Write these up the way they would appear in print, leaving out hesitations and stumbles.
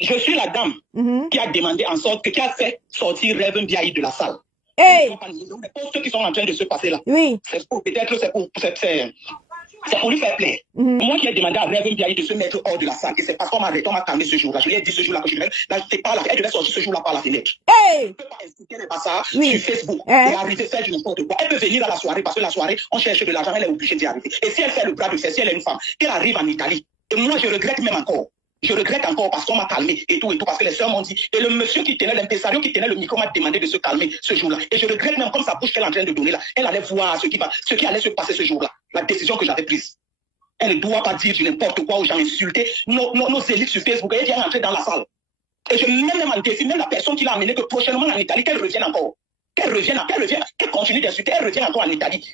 Je suis la dame qui a demandé en sorte qui a fait sortir Reverend Biaï de la salle. Hey. Les postes qui sont en train de se passer là. Oui. Peut-être c'est pour lui faire plaisir. Moi qui ai demandé à Reverend Biaï de se mettre hors de la salle, et c'est parce qu'on m'a calmé ce jour-là. Je lui ai dit ce jour-là que je devais, elle devait sortir ce jour-là par la fenêtre. Hey. Elle ne peut pas expliquer les passages sur Facebook et arriver faire du n'importe quoi. Elle peut venir à la soirée parce que la soirée, on cherche de l'argent, elle est obligée d'y arriver. Et si elle fait le bras de fer, si elle est une femme, qu'elle arrive en Italie, et moi je regrette même encore. Je regrette encore parce qu'on m'a calmé et tout, parce que les sœurs m'ont dit. Et le monsieur qui tenait, l'impresario qui tenait le micro m'a demandé de se calmer ce jour-là. Et je regrette même comme sa bouche qu'elle est en train de donner là. Elle allait voir ce qui allait se passer ce jour-là. La décision que j'avais prise. Elle ne doit pas dire du n'importe quoi aux gens, insulter nos élites sur Facebook. Elle vient entrer dans la salle. Et je mets même en défi, même la personne qui l'a amené, que prochainement en Italie, qu'elle revienne encore. Qu'elle continue d'insulter, elle revienne encore en Italie.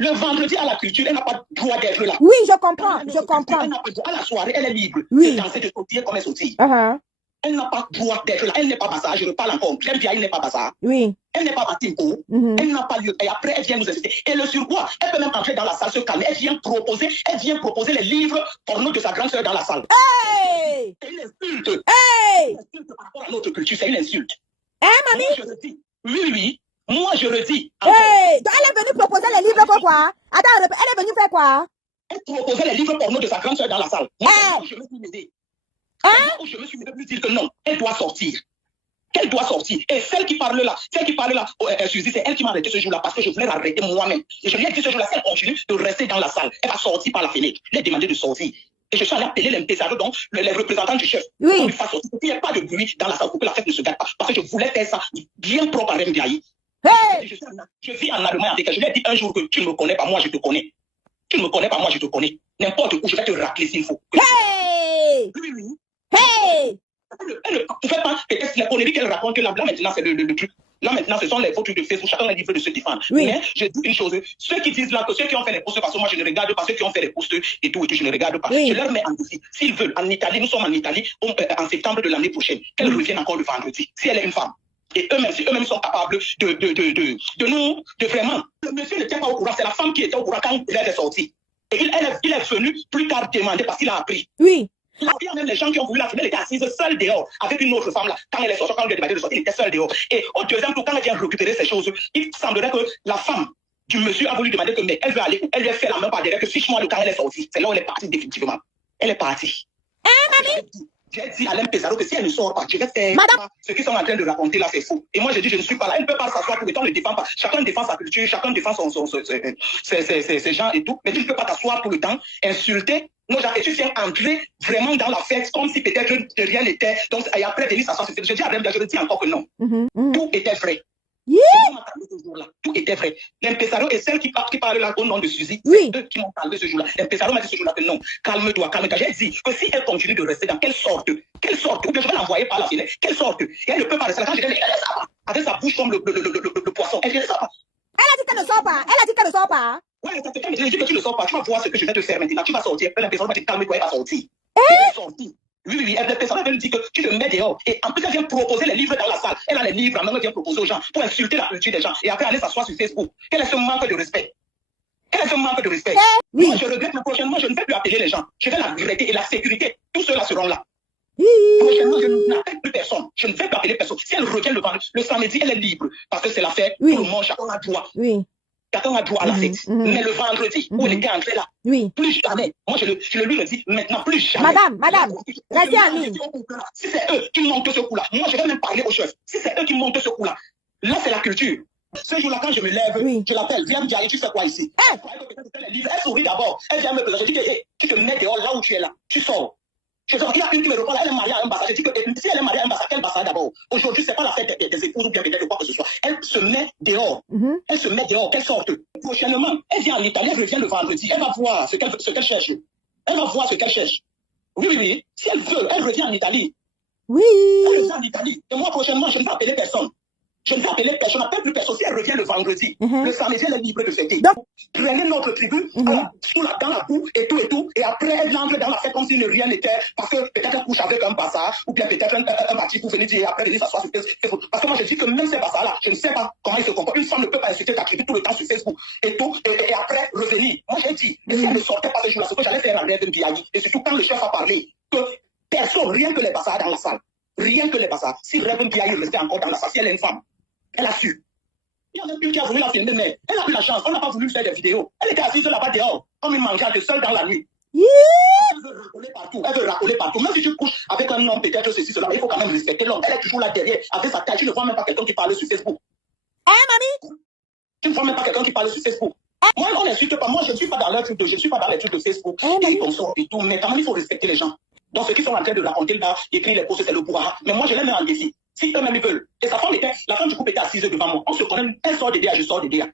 Le vendredi à la culture, elle n'a pas le droit d'être là. Oui, je comprends, je comprends. Elle n'a pas le droit. À la soirée, elle est libre. Oui. De danser, de sautiller comme elle sautille. Elle n'a pas le droit d'être là. Elle n'est pas bazar. Je reparle encore. Bien, elle n'est pas bazar. Oui. Elle n'est pas Batimko. Elle n'a pas lieu. Et après, elle vient nous inciter. Et le surpoids, elle peut même entrer dans la salle, se calmer. Elle vient proposer les livres porno de sa grande sœur dans la salle. Hey! C'est une insulte. Hey! C'est une insulte par rapport à notre culture. C'est une insulte. Hein, mamie? Moi, je le dis. Oui. Moi, je le dis. Hey! Donc, elle est venue proposer les livres pour quoi? Attends, elle est venue faire quoi? Elle proposait les livres porno de sa grande sœur dans la salle. Moi, je me suis aidé. Je me suis aidé pour lui dire que non, elle doit sortir. Elle doit sortir. Et celle qui parle là, Suzy, c'est elle qui m'a arrêté ce jour-là parce que je voulais l'arrêter moi-même. Et je lui ai dit ce jour-là, si elle continue de rester dans la salle, elle va sortir par la fenêtre. Je lui ai demandé de sortir. Et je suis allé appeler l'impresario, donc les représentants du chef. Oui. Pour lui faire sortir. Il n'y a pas de bruit dans la salle pour que la fête ne se gâte pas. Parce que je voulais faire ça bien propre avec Ndiaye. Hey! Je vis en Allemagne avec elle. Je lui ai dit un jour que tu ne me connais pas, moi je te connais. Tu ne me connais pas, moi je te connais. N'importe où, je vais te rappeler s'il faut. Hey! Oui. Hey! Elle ne pouvait pas, peut-être la connerie qu'elle raconte, là maintenant c'est le truc. Là maintenant ce sont les photos de Facebook, chacun est libre de se défendre. Oui. Mais je dis une chose, ceux qui disent là que ceux qui ont fait les posts, parce que moi je ne regarde pas, ceux qui ont fait les posts et tout, je ne regarde pas. Oui. Je leur mets en défi. S'ils veulent, en Italie, nous sommes en Italie, en septembre de l'année prochaine, qu'elle revienne encore le vendredi, si elle est une femme. Et eux-mêmes, si eux-mêmes sont capables de vraiment. Le monsieur n'était pas au courant, c'est la femme qui était au courant quand il est sorti. Et il est venu plus tard demander parce qu'il a appris. Oui. Il y a même les gens qui ont voulu la finir, elle était assise seule dehors avec une autre femme là. Quand elle est sortie, quand on lui a demandé de sortir, il était seul dehors. Et au deuxième tour, quand elle vient récupérer ces choses, il semblerait que la femme du monsieur a voulu demander que mais elle veut aller où? Elle lui a fait la main par derrière que fiche-moi le quand elle est sortie. C'est là où elle est partie définitivement. Elle est partie. Mamie? J'ai dit à l'impresario que si elle ne sort pas, je vais faire Madame. ce qu'ils sont en train de raconter là, c'est fou. Et moi, je dis, je ne suis pas là. Elle ne peut pas s'asseoir tout le temps, ne défend pas. Chacun défend sa culture, chacun défend ses gens et tout. Mais tu ne peux pas t'asseoir tout le temps, insulter. Moi, et tu viens entrer vraiment dans la fête comme si peut-être rien n'était. Donc, et après, venir s'asseoir. Je dis à Brenda, je dis encore que non. Tout était vrai. Yeah. Tout était vrai. L'impresario et celle qui parle là au nom de Suzy, Oui. c'est eux qui m'ont calmé ce jour-là. L'impresario m'a dit ce jour-là que non, calme-toi. J'ai dit que si elle continue de rester dans quelle sorte, ou bien je vais l'envoyer par la fenêtre, quelle sorte, et elle ne peut pas rester là. Quand je dis, elle ne sort pas, avec sa bouche comme le poisson, elle ne sort pas. Elle a dit qu'elle ne sort pas. Elle a dit qu'elle ne sort pas. Ouais, ça fait quand je dis que tu ne sors pas, tu vas voir ce que je vais te faire maintenant, tu vas sortir. L'impresario m'a dit calme-toi, elle va sortir. Elle est sortie. Oui, elle me dit que tu te mets dehors. Et en plus, elle vient proposer les livres dans la salle. Elle a les livres, elle vient proposer aux gens pour insulter la culture des gens. Et après, aller s'asseoir sur Facebook. Quel est ce manque de respect? Oui. Moi, je regrette, mais prochainement, je ne vais plus appeler les gens. Je vais la regretter et la sécurité. Tous ceux-là seront là. Prochainement, je n'appelle plus personne. Je ne vais pas appeler personne. Si elle revient le samedi, elle est libre. Parce que c'est la fête. Oui. Tout le monde, chacun a droit. Oui. Chacun a droit à la fête. Mais le vendredi, où elle était entrée là, Oui. plus jamais. Moi, je lui dis maintenant, plus jamais. Madame, restez en ligne. Si c'est eux qui montent ce coup-là, moi, je vais même parler au chef. Si c'est eux qui montent ce coup-là, là, c'est la culture. Ce jour-là, quand je me lève, je l'appelle, viens me dire, tu fais quoi ici? Elle sourit d'abord. Elle vient me présenter. Je dis que tu te mets dehors là où tu es là. Tu sors. Je dis, il y a une qui me répond là, elle est mariée à un bassa. Je dis que si elle est mariée à un bassa, quel bassa d'abord? Aujourd'hui, c'est pas la fête des épouses ou bien peut-être quoi que ce soit. Elle se met dehors. Elle se met dehors, quelle sorte? Prochainement, elle vient en Italie, elle revient le vendredi. Elle va voir ce qu'elle cherche. Elle va voir ce qu'elle cherche. Oui. Si elle veut, elle revient en Italie. Oui. Elle revient en Italie. Et moi, prochainement, je ne vais appeler personne. Je ne vais appeler personne, n'appelle plus personne. Si elle revient le vendredi, le samedi, elle est libre de fêter. Prenez notre tribu dans la boue et tout. Et après, elle entre dans la fête comme si rien n'était. Parce que peut-être elle couche avec un bassa, ou bien peut-être un bâti pour venir dire, et après venir s'asseoir sur Facebook. Parce que moi, je dis que même ces bassas-là, je ne sais pas comment ils se comportent. Une femme ne peut pas insulter ta tribu tout le temps sur Facebook et tout. Et après, revenir. Moi, j'ai dit, mais si elle ne sortait pas ce jour-là, ce que j'allais faire en rêve de Biaï. Et surtout, quand le chef a parlé, que Personne, rien que les bassards dans la salle. Rien que les bassards. Si Reverend Pia restait encore dans la salle, si elle est une femme, elle a su. Il y a même plus qui a voulu la filmer, mais elle a eu la chance. On n'a pas voulu faire des vidéos. Elle était assise là-bas dehors, comme une mangeante seule dans la nuit. Elle veut racoler partout. Elle veut racoler partout. Même si tu couches avec un homme, peut-être ceci, cela, il faut quand même respecter l'homme. Elle est toujours là derrière, avec sa taille. Tu ne vois même pas quelqu'un qui parle sur Facebook. Mamie? Tu ne vois même pas quelqu'un qui parle sur Facebook. Moi, on n'insulte pas. Moi, je ne suis pas dans leur truc je ne suis pas dans les trucs de Facebook et comme ça et tout. Mais quand même, il faut respecter les gens. Donc, ceux qui sont en train de raconter là, écrire les posts, c'est le pouvoir. Mais moi, je les mets en défi. Si eux-mêmes ils veulent. Et sa femme était, la femme du couple était assise devant moi. On se connaît, elle sort de DA, je sors de DA.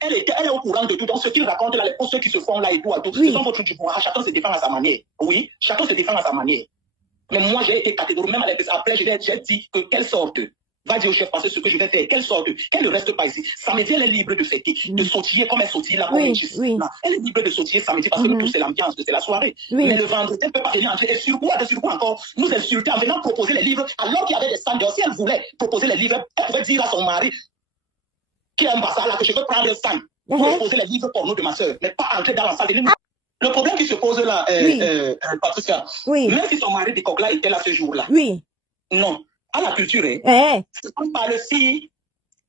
Elle est au courant de tout. Donc, ce qu'ils racontent là, les posts qui se font là et tout, ce sont votre truc du pouvoir. Chacun se défend à sa manière. Oui, chacun se défend à sa manière. Mais moi, j'ai été catégorique, même après, j'ai dit que quelle sorte va dire au chef parce que ce que je vais faire, quelle sorte, qu'elle ne reste pas ici. Samedi, elle est libre de fêter, de sautiller comme elle sautille là. Elle est libre de sautiller samedi parce que nous tous, c'est l'ambiance, c'est la soirée. Mais le vendredi, elle ne peut pas venir entrer. Et sur quoi encore, nous insulter en venant proposer les livres, alors qu'il y avait des stands. Si elle voulait proposer les livres, elle pouvait dire à son mari, qui est un bazar là, que je veux prendre un stand pour proposer les livres pour nous de ma soeur, mais pas entrer dans la salle. Le problème qui se pose là, Patricia, même si son mari de Kogla était là ce jour-là, non. À la culture, on parle fille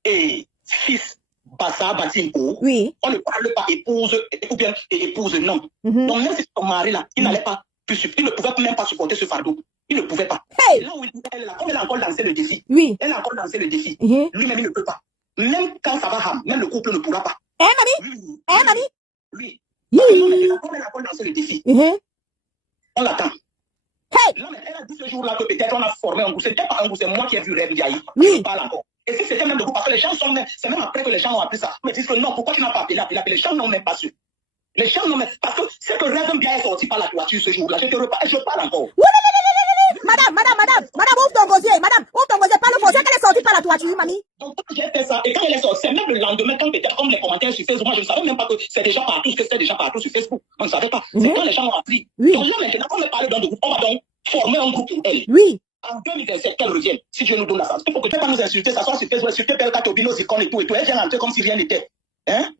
et fils, Bassa, Batimpo. On ne parle pas épouse ou bien épouse, non. Donc même si son mari là, il n'allait pas, il ne pouvait même pas supporter ce fardeau. Il ne pouvait pas. Et là où elle a encore lancé le défi. Elle a encore lancé le défi. Lui-même, il ne peut pas. Même quand ça va ham, même le couple ne pourra pas. Mamie? Oui. Elle a encore lancé le défi. On l'attend. Là, elle a dit ce jour-là que peut-être on a formé un groupe. C'était pas un groupe, c'est moi qui ai vu Rêve Yahi. Je parle encore. Et si c'était même le groupe, parce que les gens sont même, c'est même après que les gens ont appris ça. Mais disent que non, pourquoi tu n'as pas appelé? Les gens n'ont même pas su. Les gens n'ont même, parce que c'est que Rêve Yahi est sorti par la toiture ce jour-là. Je parle encore. Madame, ouvre ton gosier. Madame, ouvre ton gosier. Parle français qu'elle est sortie par la toiture, mamie. Donc, quand j'ai fait ça, et quand elle est sortie, c'est même le lendemain, quand peut-être comme les commentaires sur Facebook, moi, je ne savais même pas que c'est déjà partout, sur Facebook. On ne savait pas. C'est quand les gens ont appris. Donc là, maintenant, on me parle d'un groupe. On va donc former un groupe pour elle. En 2027, qu'elle revienne, si Dieu nous donne la chance. Il faut que tu ne pas nous insulter, ça soit sur Facebook, insulter Pelka, Tobino, Zikon et tout. Elle vient rentrer comme si rien n'était. Mamie?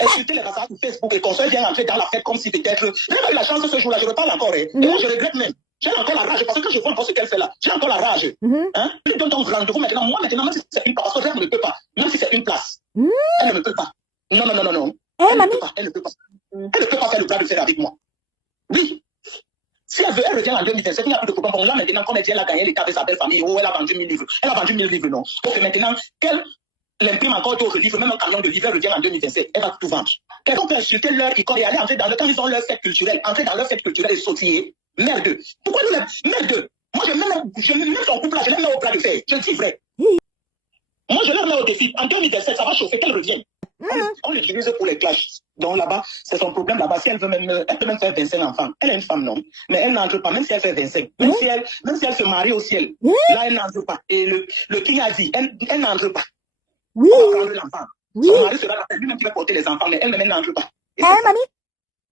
Insulter les bassards sur Facebook et qu'on se vient rentrer dans la fête comme si peut-être. J'ai pas eu la chance ce jour-là, je reparle encore. Et moi, je regrette même. J'ai encore la rage parce que je vois encore ce qu'elle fait là. J'ai encore la rage. Je donne donc rendez-vous maintenant. Moi, maintenant, même si c'est une place, parce que elle ne peut pas. Même si c'est une place. Elle ne peut pas. Non. Elle ne peut pas. Elle ne peut pas. Elle ne peut pas faire le plat de fer avec moi. Oui. Si elle veut, elle revient en 2027, il n'y a plus de problème. Bon, là, maintenant, comme elle a gagné l'état de sa belle famille, elle a vendu 1000 livres. Elle a vendu 1000 livres, non. Donc maintenant, qu'elle l'imprime encore d'autres livres, même un camion de livres, elle revient en 2027. Elle va tout vendre. Quelqu'un peut insulter leur icône et aller entrer dans le quand ils ont leur fête culturelle, entrer dans leur fête culturelle et sautiller. Merde. Pourquoi nous les... Merde. Moi, je mets son couple là, je les mets au plat de fer. Je le dis vrai. Moi, je les mets au défi. En 2027, ça va chauffer, qu'elle revienne. On l'utilise pour les clashs. Donc là-bas, c'est son problème là-bas. Si elle veut même, elle peut même faire 25 enfants. Elle est une femme, non. Mais elle n'entre pas, même si elle fait 25. Même si elle se marie au ciel. Là, elle n'entre pas. Et le king a dit, elle n'entre pas. On va prendre l'enfant. Son mari sera là, lui-même qui va porter les enfants, mais elle-même n'entre pas. Mamie?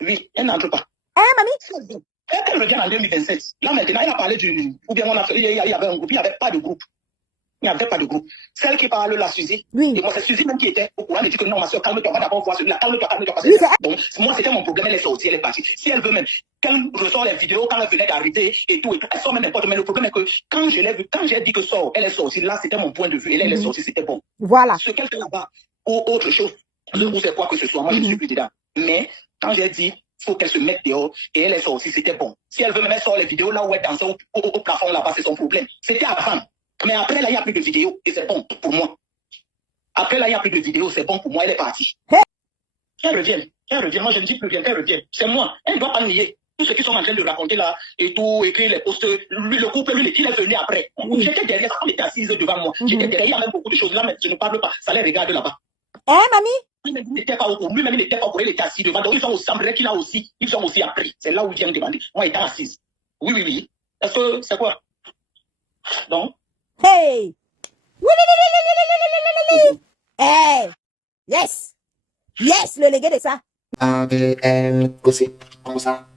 Oui, elle n'entre pas. Mamie? Elle revient en 2027. Là, maintenant, elle a parlé du... Ou bien, il y avait un groupe, il n'y avait pas de groupe. Il n'y avait pas de groupe. Celle qui parle là, Suzy. Et moi, c'est Suzy même qui était au courant, elle dit que non, ma soeur, calme-toi, va d'abord voir celui-là, calme-toi. Donc, moi, c'était mon problème, elle est sortie, elle est partie. Si elle veut même, qu'elle ressort les vidéos quand elle venait d'arrêter et tout, elle sort même n'importe. Mais le problème est que quand je l'ai vu, quand j'ai dit que sort, elle est sortie, là, c'était mon point de vue. Et là, elle est sortie, c'était bon. Voilà. Ce qu'elle fait là-bas, ou autre chose, ou c'est quoi que ce soit, moi, je ne suis plus dedans. Mais, quand j'ai dit, faut qu'elle se mette dehors et elle est sortie, c'était bon. Si elle veut même sortir les vidéos là où elle dansait au plafond là-bas, c'est son problème. C'était avant. Mais après là, il n'y a plus de vidéos et c'est bon pour moi. Après là, il n'y a plus de vidéos, c'est bon pour moi, elle est partie. Elle revient. Moi je ne dis plus rien, elle revient. C'est moi. Elle ne doit pas nier. Tous ceux qui sont en train de raconter là et tout, écrire les posts, le couple, lui, il est venu après. J'étais derrière, on était assise devant moi. J'étais derrière, il y a même beaucoup de choses là, mais je ne parle pas. Ça les regarde là-bas. Mamie? Lui-même, il n'était pas au courant. Lui-même, il n'était pas au courant. Il était assis devant. Donc, ils ont semblé qu'il a aussi. Ils ont aussi appris. C'est là où il vient me demander. Moi, étant assise. Oui. Est-ce que c'est quoi? Donc. Hey! Hey! Yes! Yes, le légué de ça. ADN, gossip, comme ça,